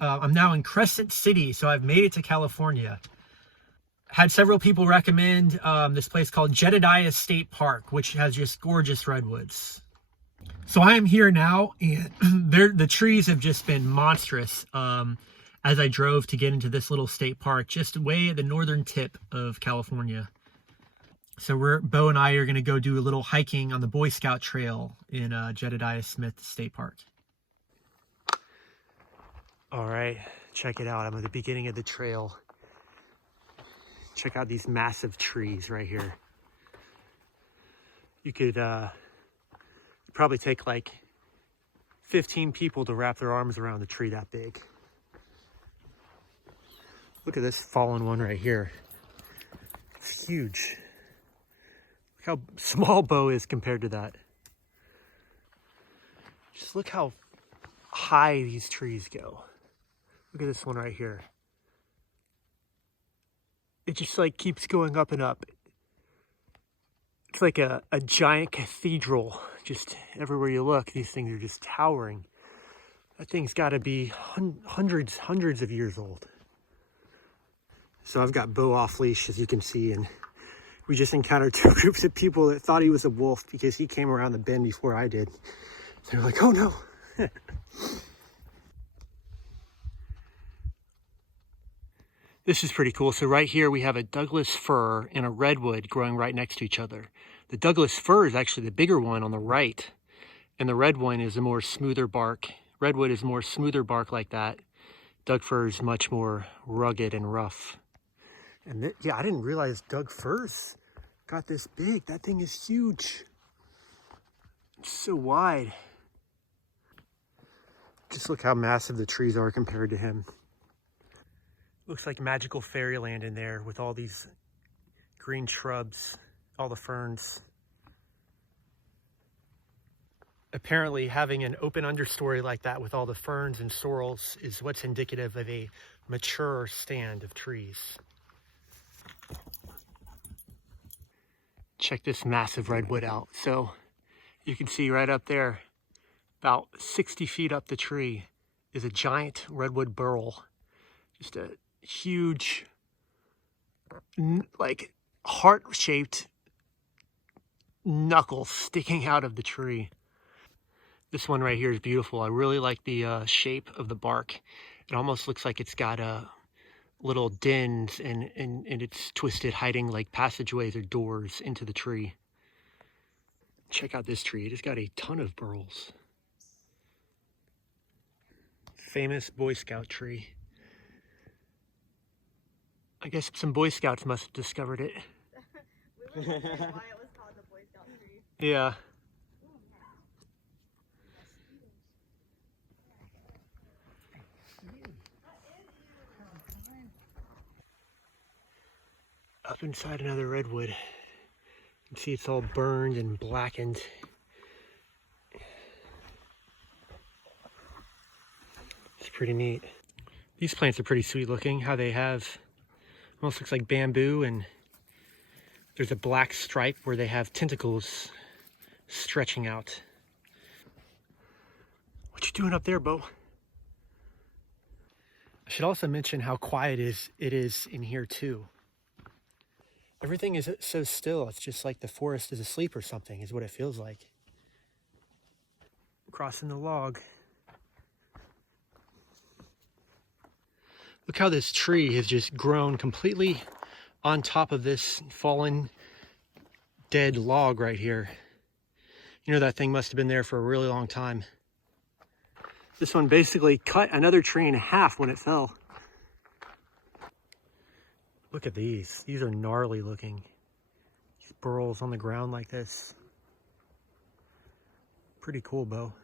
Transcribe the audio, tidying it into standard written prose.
I'm now in Crescent City, so I've made it to California. Had several people recommend this place called Jedediah State Park, which has just gorgeous redwoods. So I am here now, and the trees have just been monstrous as I drove to get into this little state park, just way at the northern tip of California. So Bo and I are going to go do a little hiking on the Boy Scout Trail in Jedediah Smith State Park. All right, check it out. I'm at the beginning of the trail. Check out these massive trees right here. You could probably take like 15 people to wrap their arms around a tree that big. Look at this fallen one right here. It's huge. Look how small Bo is compared to that. Just look how high these trees go. Look at this one right here. It just like keeps going up and up. It's like a giant cathedral. Just everywhere you look, these things are just towering. That thing's got to be hundreds of years old. So I've got Bo off leash, as you can see, and we just encountered two groups of people that thought he was a wolf because he came around the bend before I did. They're like, oh no. This is pretty cool. So right here we have a Douglas fir and a redwood growing right next to each other. The Douglas fir is actually the bigger one on the right, and the red one is a more smoother bark. Redwood is more smoother bark like that. Doug fir is much more rugged and rough. And yeah, I didn't realize Doug firs got this big. That thing is huge. It's so wide. Just look how massive the trees are compared to him. Looks like magical fairyland in there with all these green shrubs, all the ferns. Apparently having an open understory like that with all the ferns and sorrels is what's indicative of a mature stand of trees. Check this massive redwood out. So you can see right up there, about 60 feet up the tree, is a giant redwood burl. Just a huge, like heart-shaped knuckle sticking out of the tree. This one right here is beautiful. I really like the shape of the bark. It almost looks like it's got little dens and it's twisted, hiding like passageways or doors into the tree. Check out this tree. It has got a ton of burls. Famous Boy Scout tree. I guess some Boy Scouts must have discovered it. We were wondering why it was called the Boy Scout tree. Yeah. Up inside another redwood. You can see it's all burned and blackened. It's pretty neat. These plants are pretty sweet looking. How they have, almost looks like bamboo, and there's a black stripe where they have tentacles stretching out. What you doing up there, Bo? I should also mention how quiet it is in here too. Everything is so still. It's just like the forest is asleep or something, is what it feels like. Crossing the log. Look how this tree has just grown completely on top of this fallen, dead log right here. You know, that thing must have been there for a really long time. This one basically cut another tree in half when it fell. Look at these. These are gnarly looking. These burls on the ground like this. Pretty cool, Bo.